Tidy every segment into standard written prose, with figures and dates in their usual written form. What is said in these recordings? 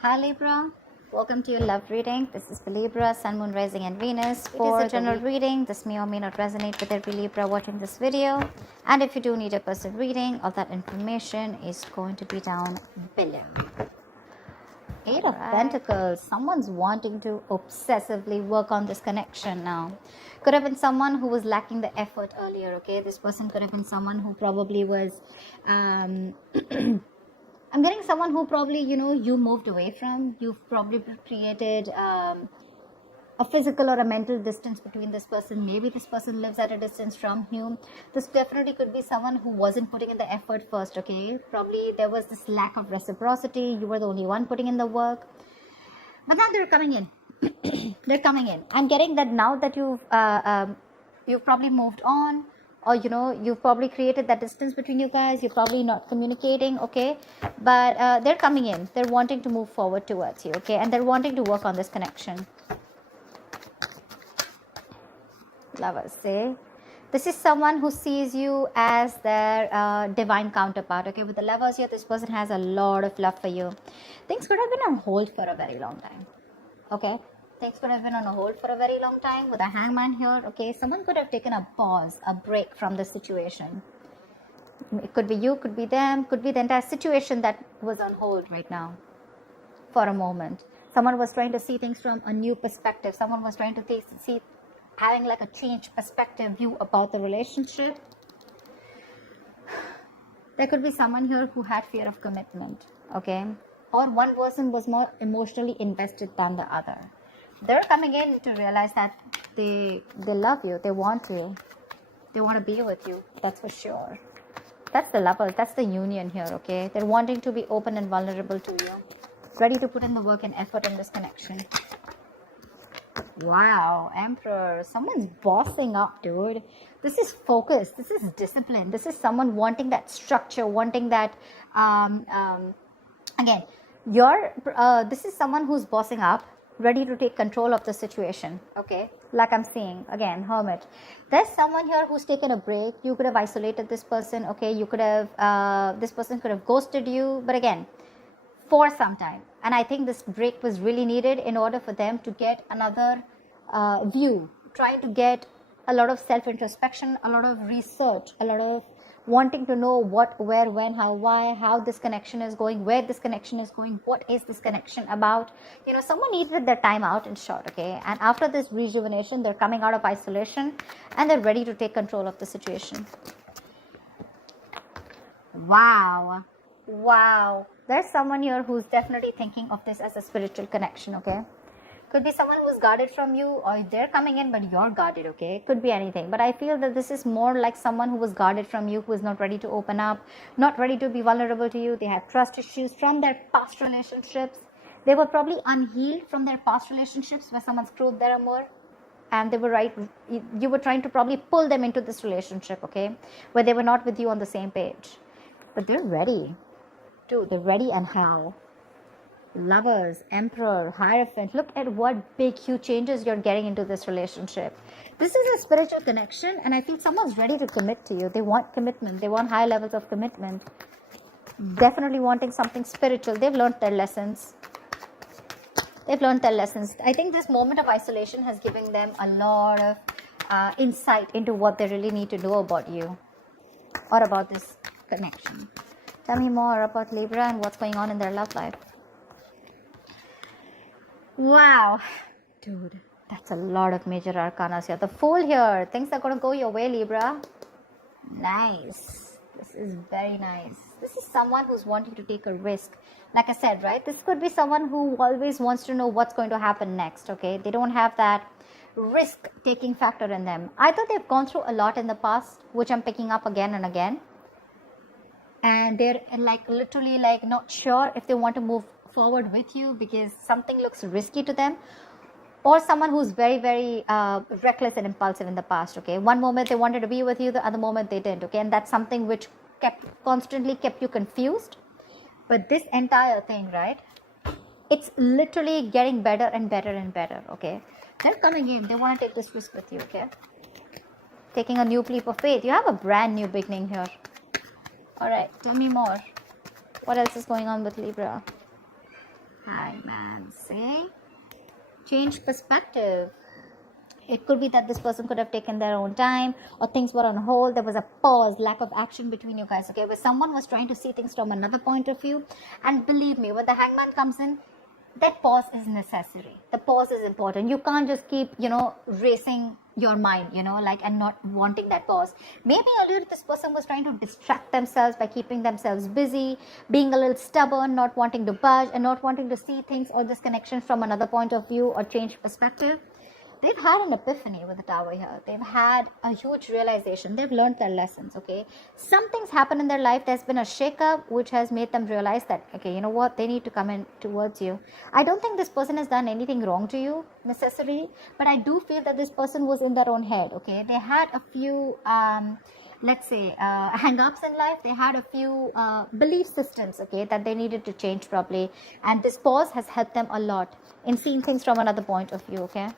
Hi Libra, welcome to your love reading. This is for Libra, Sun, Moon, Rising and Venus. It is a general reading. This may or may not resonate with every Libra watching this video. And if you do need a personal reading, all that information is going to be down below. Eight of Pentacles. Someone's wanting to obsessively work on this connection now. Could have been someone who was lacking the effort earlier, okay? This person could have been someone who probably was... I'm getting someone who probably, you moved away from. You've probably created a physical or a mental distance between this person. Maybe this person lives at a distance from you. This definitely could be someone who wasn't putting in the effort first, okay? Probably there was this lack of reciprocity. You were the only one putting in the work. But now they're coming in. They're coming in. I'm getting that now that you've probably moved on, or you've probably created that distance between you guys. You're probably not communicating, okay? But they're coming in. They're wanting to move forward towards you, okay? And they're wanting to work on this connection. Lovers, say this is someone who sees you as their divine counterpart, okay? With the Lovers here, this person has a lot of love for you. Things could have been on hold for a very long time, okay? Things could have been on a hold for a very long time with a Hangman here, okay? Someone could have taken a pause, a break from the situation. It could be you, could be them, could be the entire situation that was on hold right now for a moment. Someone was trying to see things from a new perspective. Someone was trying to see, having like a changed perspective view about the relationship. There could be someone here who had fear of commitment, okay? Or one person was more emotionally invested than the other. They're coming in to realize that they love you, they want you, they want to be with you, that's for sure. That's the Lovers, that's the union here, okay? They're wanting to be open and vulnerable to you, ready to put in the work and effort in this connection. Wow, Emperor, someone's bossing up, dude. This is focus, this is discipline, this is someone wanting that structure, wanting that, again, this is someone who's bossing up, ready to take control of the situation, okay? Like I'm seeing, again, Hermit. There's someone here who's taken a break. You could have isolated this person, okay? You could have, this person could have ghosted you, but again, for some time. And I think this break was really needed in order for them to get another view, trying to get a lot of self-introspection, a lot of research, a lot of wanting to know what, where, when, how, why, how this connection is going, where this connection is going, what is this connection about. Someone needed their time out, in short, okay? And after this rejuvenation, they're coming out of isolation and they're ready to take control of the situation. Wow. There's someone here who's definitely thinking of this as a spiritual connection, okay? Could be someone who's guarded from you, or they're coming in but you're guarded, okay? Could be anything. But I feel that this is more like someone who was guarded from you, who is not ready to open up, not ready to be vulnerable to you. They have trust issues from their past relationships. They were probably unhealed from their past relationships where someone screwed their amour. And they were right, you were trying to probably pull them into this relationship, okay? Where they were not with you on the same page. But they're ready. Dude, they're ready, and how? Lovers, Emperor, Hierophant. Look at what big, huge changes you're getting into this relationship. This is a spiritual connection, and I feel someone's ready to commit to you. They want commitment. They want high levels of commitment. Definitely wanting something spiritual. They've learned their lessons. I think this moment of isolation has given them a lot of insight into what they really need to know about you or about this connection. Tell me more about Libra and what's going on in their love life. Wow, dude, that's a lot of major arcanas here. The Fool here. Things are going to go your way, Libra. Nice. This is very nice. This is someone who's wanting to take a risk. Like I said, right? This could be someone who always wants to know what's going to happen next, okay? They don't have that risk-taking factor in them. Either they've gone through a lot in the past, which I'm picking up again and again, and they're literally not sure if they want to move forward with you because something looks risky to them, or someone who's very, very reckless and impulsive in the past, okay? One moment they wanted to be with you, the other moment they didn't, okay? And that's something which constantly kept you confused. But this entire thing, right, it's literally getting better and better and better, okay? They're coming in, they want to take this risk with you, okay? Taking a new leap of faith. You have a brand new beginning here. All right, tell me more. What else is going on with Libra? Hangman, see? Change perspective. It could be that this person could have taken their own time, or things were on hold. There was a pause, lack of action between you guys, okay? But someone was trying to see things from another point of view. And believe me, when the hangman comes in, that pause is necessary. The pause is important. You can't just keep, racing your mind, and not wanting that pause. Maybe earlier this person was trying to distract themselves by keeping themselves busy, being a little stubborn, not wanting to budge, and not wanting to see things or this connection from another point of view or change perspective. They've had an epiphany with the tower here. They've had a huge realization. They've learned their lessons, okay? Something's happened in their life. There's been a shakeup which has made them realize that, okay, you know what? They need to come in towards you. I don't think this person has done anything wrong to you necessarily, but I do feel that this person was in their own head, okay? They had a few, hang-ups in life. They had a few belief systems, okay, that they needed to change properly. And this pause has helped them a lot in seeing things from another point of view, okay?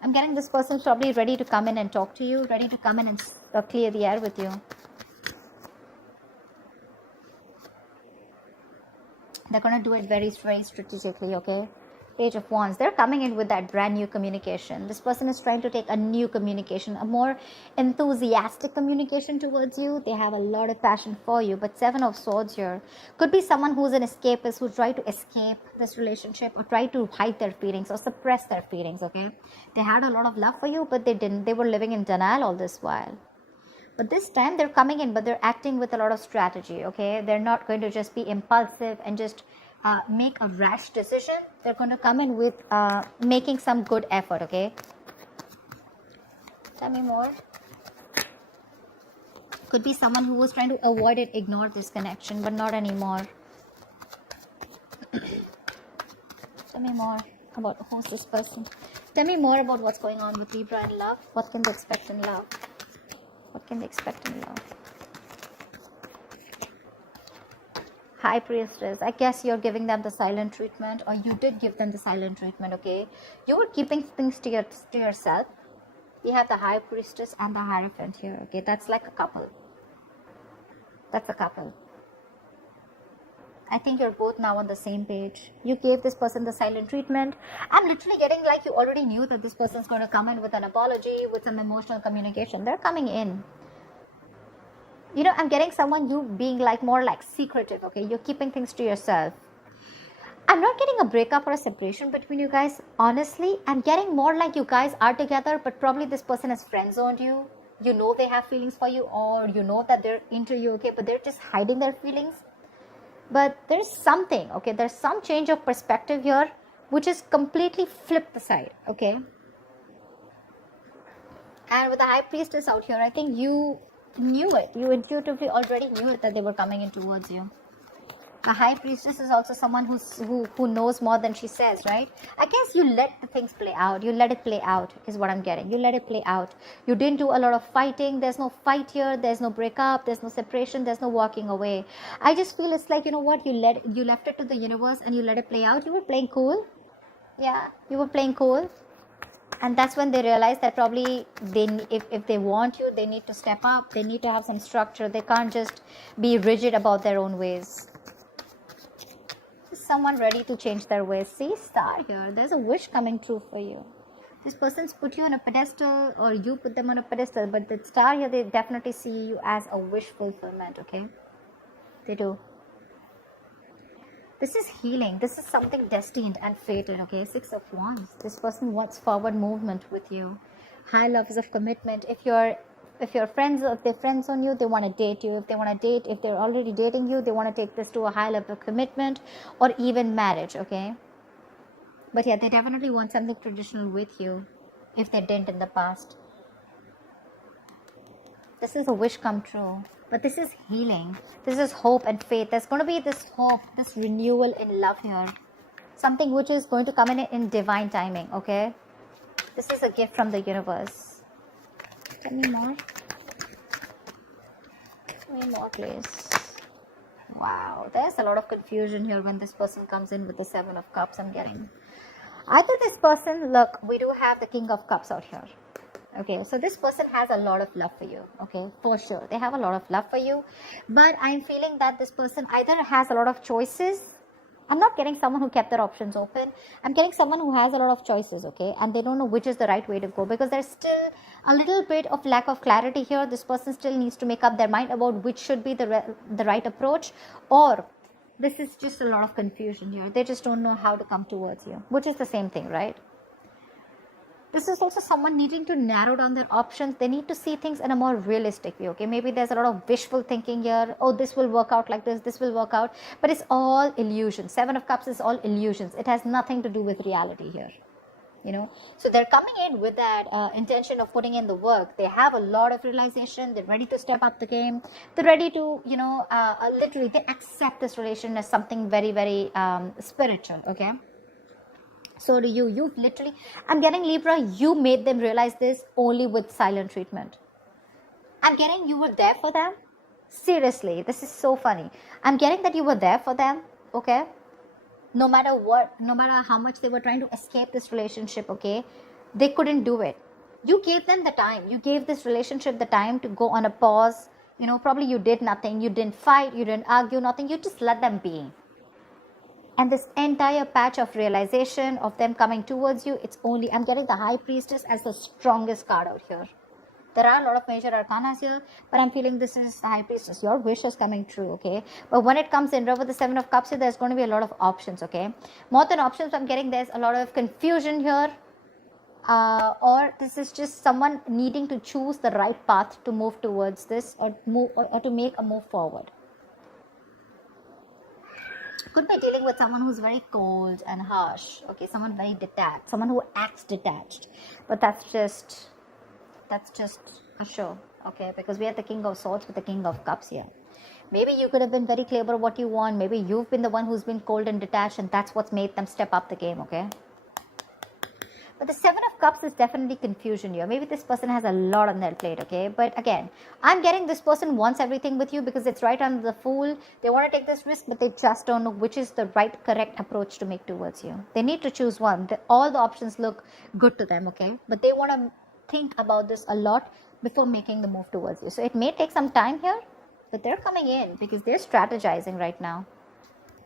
I'm getting this person's probably ready to come in and talk to you, ready to come in and clear the air with you. They're going to do it very, very strategically, okay? Page of Wands. They're coming in with that brand new communication. This person is trying to take a new communication, a more enthusiastic communication towards you. They have a lot of passion for you. But Seven of Swords here could be someone who's an escapist, who tried to escape this relationship or try to hide their feelings or suppress their feelings, okay? They had a lot of love for you, but they didn't. They were living in denial all this while. But this time they're coming in, but they're acting with a lot of strategy, okay? They're not going to just be impulsive and just make a rash decision. They're going to come in with making some good effort, okay? Tell me more. Could be someone who was trying to avoid it, ignore this connection, but not anymore. Tell me more about who's this person. Tell me more about what's going on with Libra in love. What can they expect in love? What can they expect in love? High Priestess. I guess you're giving them the silent treatment, or you did give them the silent treatment, okay? You were keeping things to yourself. You have the High Priestess and the Hierophant here, okay? That's like a couple. That's a couple. I think you're both now on the same page. You gave this person the silent treatment. I'm literally getting like you already knew that this person's going to come in with an apology, with some emotional communication. They're coming in. I'm getting someone, you being like more like secretive, okay? You're keeping things to yourself. I'm not getting a breakup or a separation between you guys. Honestly, I'm getting more like you guys are together, but probably this person has friend-zoned you. You know they have feelings for you, or you know that they're into you, okay? But they're just hiding their feelings. But there's something, okay? There's some change of perspective here, which is completely flipped the side, okay? And with the High Priestess out here, I think you knew it. You intuitively already knew it that they were coming in towards you. A High Priestess is also someone who knows more than she says, right? I guess you let the things play out. You let it play out is what I'm getting. You let it play out. You didn't do a lot of fighting. There's no fight here. There's no breakup. There's no separation. There's no walking away. I just feel it's like, you know what? You left it to the universe and you let it play out. You were playing cool. Yeah, you were playing cool. And that's when they realize that probably if they want you, they need to step up. They need to have some structure. They can't just be rigid about their own ways. Is someone ready to change their ways? See, Star here. There's a wish coming true for you. This person's put you on a pedestal, or you put them on a pedestal. But the Star here, they definitely see you as a wish fulfillment, okay? They do. This is healing. This is something destined and fated, okay? Six of Wands. This person wants forward movement with you. High levels of commitment. If they're friends on you, they want to date you. If they're already dating you, they want to take this to a high level of commitment or even marriage, okay? But yeah, they definitely want something traditional with you if they didn't in the past. This is a wish come true. But this is healing. This is hope and faith. There's going to be this hope, this renewal in love here. Something which is going to come in divine timing, okay? This is a gift from the universe. Tell me more. Tell me more, please. Wow. There's a lot of confusion here when this person comes in with the Seven of Cups I'm getting. Either this person, look, we do have the King of Cups out here. Okay, so this person has a lot of love for you, okay, for sure. They have a lot of love for you, but I'm feeling that this person either has a lot of choices I'm not getting someone who kept their options open. I'm getting someone who has a lot of choices, okay? And they don't know which is the right way to go, because there's still a little bit of lack of clarity here. This person still needs to make up their mind about which should be the right approach, or this is just a lot of confusion here. They just don't know how to come towards you, which is the same thing, right? This is also someone needing to narrow down their options. They need to see things in a more realistic way, okay? Maybe there's a lot of wishful thinking here. Oh, this will work out like this will work out. But it's all illusion. Seven of Cups is all illusions. It has nothing to do with reality here, you know? So they're coming in with that intention of putting in the work. They have a lot of realization. They're ready to step up the game. They're ready to, you know, literally, they accept this relation as something very, very spiritual, okay? So do you. You've literally, I'm getting Libra, you made them realize this only with silent treatment. I'm getting you were there for them. Seriously, this is so funny. I'm getting that you were there for them, okay? No matter what, no matter how much they were trying to escape this relationship, okay? They couldn't do it. You gave them the time. You gave this relationship the time to go on a pause. You know, probably you did nothing. You didn't fight. You didn't argue, nothing. You just let them be. And this entire patch of realization of them coming towards you, it's only, I'm getting the High Priestess as the strongest card out here. There are a lot of major arcanas here, but I'm feeling this is the High Priestess. Your wish is coming true, okay? But when it comes in with the Seven of Cups here, there's going to be a lot of options, okay? More than options, I'm getting there's a lot of confusion here. Or this is just someone needing to choose the right path to move towards this, or to make a move forward. Could be dealing with someone who's very cold and harsh, okay? Someone very detached, someone who acts detached. But that's just a show, okay? Because we have the King of Swords with the King of Cups here. Maybe you could have been very clear about what you want. Maybe you've been the one who's been cold and detached, and that's what's made them step up the game, okay? But the Seven of Cups is definitely confusion here. Maybe this person has a lot on their plate, okay? But again, I'm getting this person wants everything with you because it's right under the Fool. They want to take this risk, but they just don't know which is the right, correct approach to make towards you. They need to choose one. All the options look good to them, okay? But they want to think about this a lot before making the move towards you. So it may take some time here, but they're coming in because they're strategizing right now.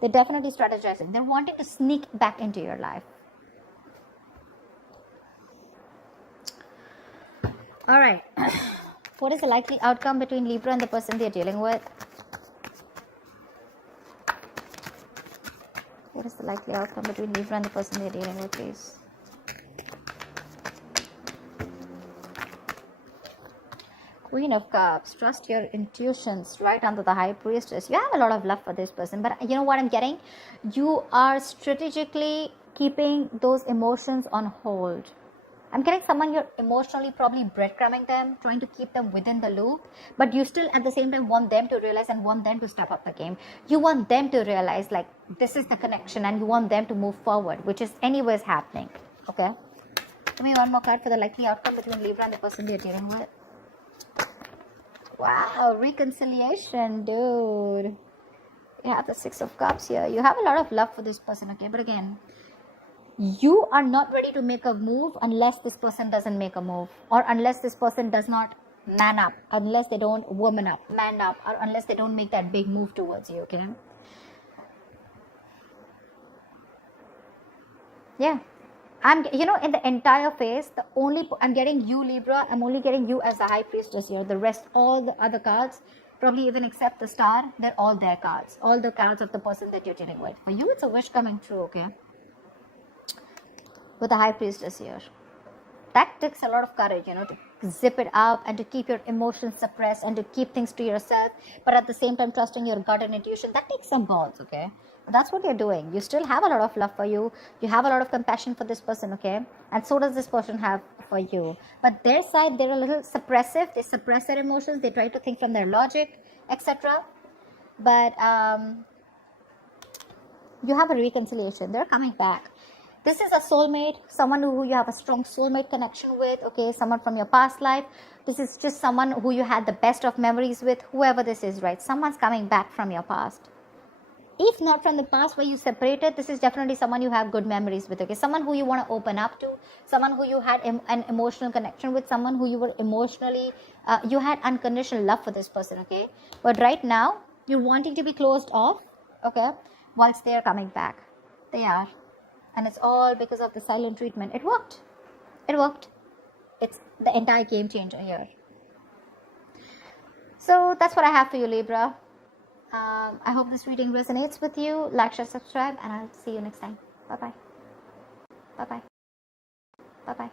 They're definitely strategizing. They're wanting to sneak back into your life. All right. What is the likely outcome between Libra and the person they're dealing with? What is the likely outcome between Libra and the person they're dealing with, please? Queen of Cups. Trust your intuitions. Right under the High Priestess. You have a lot of love for this person. But you know what I'm getting? You are strategically keeping those emotions on hold. I'm getting someone you're emotionally probably breadcrumbing them, trying to keep them within the loop, but you still at the same time want them to realize and want them to step up the game. You want them to realize like this is the connection and you want them to move forward, which is anyways happening. Okay? Give me one more card for the likely outcome between Libra and the person you're dealing with. Wow, reconciliation, dude. You have the Six of Cups here. You have a lot of love for this person, okay? But again, you are not ready to make a move unless this person doesn't make a move, or unless this person does not man up, unless they don't woman up, man up, or unless they don't make that big move towards you, okay? Yeah. You know, in the entire phase, I'm getting you, Libra, I'm only getting you as the High Priestess here. The rest, all the other cards, probably even except the Star, they're all their cards. All the cards of the person that you're dealing with. For you, it's a wish coming true, okay? With the High Priestess here. That takes a lot of courage, you know, to zip it up and to keep your emotions suppressed and to keep things to yourself, but at the same time trusting your gut and intuition. That takes some balls, okay? But that's what you're doing. You still have a lot of love for you. You have a lot of compassion for this person, okay? And so does this person have for you. But their side, they're a little suppressive. They suppress their emotions. They try to think from their logic, etc. But you have a reconciliation. They're coming back. This is a soulmate, someone who you have a strong soulmate connection with, okay, someone from your past life. This is just someone who you had the best of memories with, whoever this is, right? Someone's coming back from your past. If not from the past where you separated, this is definitely someone you have good memories with, okay? Someone who you want to open up to, someone who you had an emotional connection with, someone who you were emotionally, you had unconditional love for this person, okay? But right now, you're wanting to be closed off, okay? whilst they are coming back. They are. And it's all because of the silent treatment. It worked. It worked. It's the entire game changer here. So that's what I have for you, Libra. I hope this reading resonates with you. Like, share, subscribe, and I'll see you next time. Bye-bye. Bye-bye. Bye-bye.